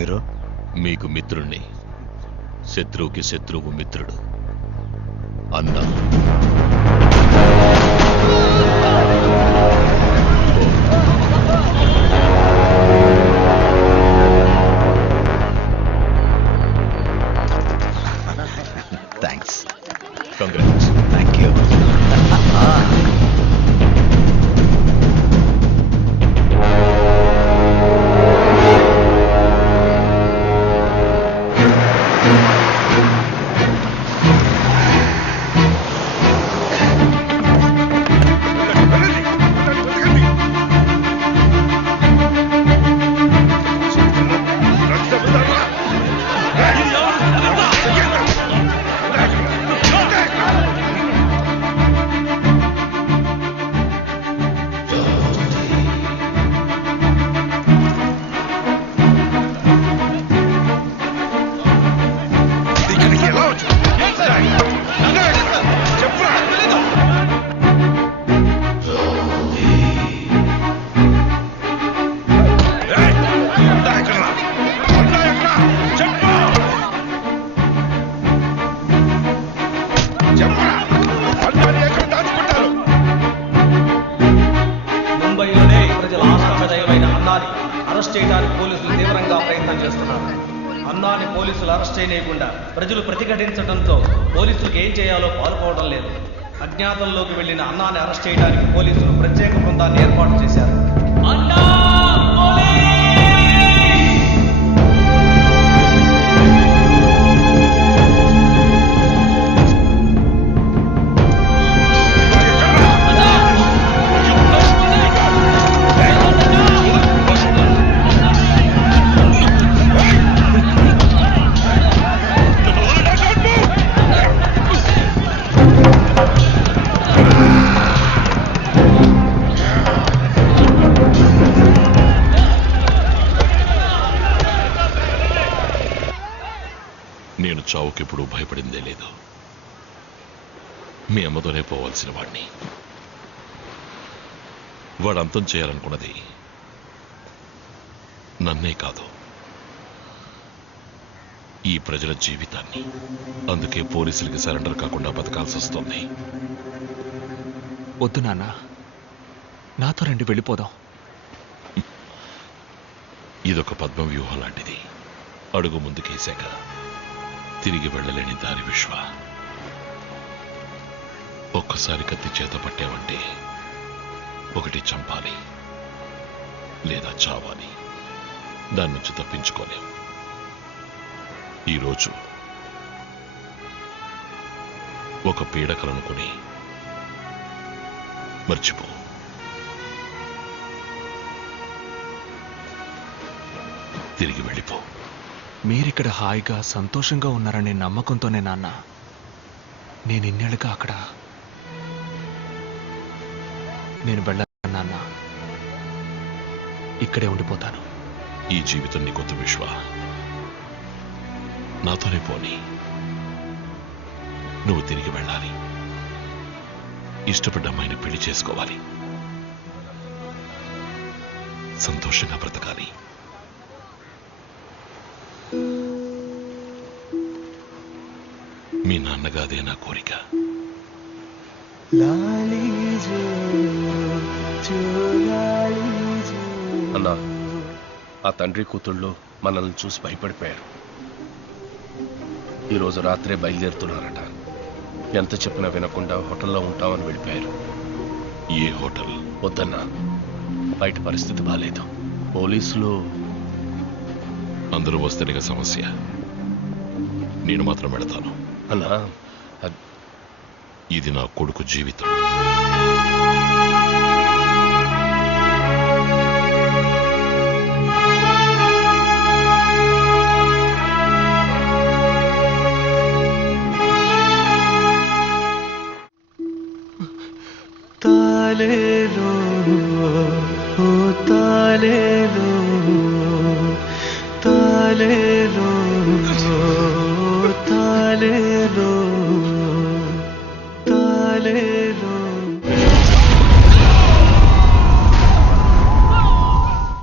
మీరు? మీకు మిత్రుణ్ణి, శత్రువుకి శత్రువు మిత్రుడు. అన్నా థ్యాంక్స్. కంగ్రాట్స్. Thank you. ముంబైలోనే ప్రజల ఆస్థానదైన అన్నాని అరెస్ట్ చేయడానికి పోలీసులు తీవ్రంగా ప్రయత్నం చేస్తున్నారు. అన్నాని పోలీసులు అరెస్ట్ చేయకుండా ప్రజలు ప్రతిఘటించడంతో పోలీసులకు ఏం చేయాలో పాల్పోవడం లేదు. అజ్ఞాతంలోకి వెళ్లిన అన్నాని అరెస్ట్ చేయడానికి పోలీసులు ప్రత్యేక బృందాన్ని ఏర్పాటు చేశారు. నేను చావుకెప్పుడు భయపడిందే లేదు. మీ అమ్మతోనే పోవాల్సిన వాడిని. వాడు అంతం చేయాలనుకున్నది నన్నే కాదు, ఈ ప్రజల జీవితాన్ని. అందుకే పోలీసులకి సరెండర్ కాకుండా బతకాల్సి వస్తుంది. వద్దు నాన్న, నాతో రండి, వెళ్ళిపోదాం. ఇదొక పద్మ వ్యూహం లాంటిది. అడుగు ముందుకేశాక తిరిగి వెళ్ళలేని దారి విశ్వ. ఒక్కసారి కత్తి చేత పట్టామంటే ఒకటి చంపాలి లేదా చావాలి. దాని నుంచి తప్పించుకోలేం. ఈరోజు ఒక పీడకలనుకుని మర్చిపో. తిరిగి వెళ్ళిపో. మీరిక్కడ హాయిగా సంతోషంగా ఉన్నారనే నమ్మకంతోనే నాన్న నేను ఇన్నేళ్ళుగా అక్కడ. నేను వెళ్ళాను నాన్న, ఇక్కడే ఉండిపోతాను. ఈ జీవితం నీ కొత్త విశ్వ. నాతోనే పోని. నువ్వు తిరిగి వెళ్ళాలి. ఇష్టపడ్డ అమ్మాయిని పెళ్లి చేసుకోవాలి. సంతోషంగా బ్రతకాలి. మీ నాన్నగా అదే నా కోరిక. అన్నా, ఆ తండ్రి కూతుళ్ళు మనల్ని చూసి భయపడిపోయారు. ఈరోజు రాత్రే బయలుదేరుతున్నారట. ఎంత చెప్పినా వినకుండా హోటల్లో ఉంటామని వెళ్ళిపోయారు. ఏ హోటల్? వద్దన్నా, బయట పరిస్థితి బాలేదు. పోలీసులు అందరూ వస్తేనే సమస్య. నేను మాత్రం వెళతాను. అన్నా, ఇది నా కొడుకు జీవితం. తాలేలో ఓ తాలేలో తాలేలో తాలే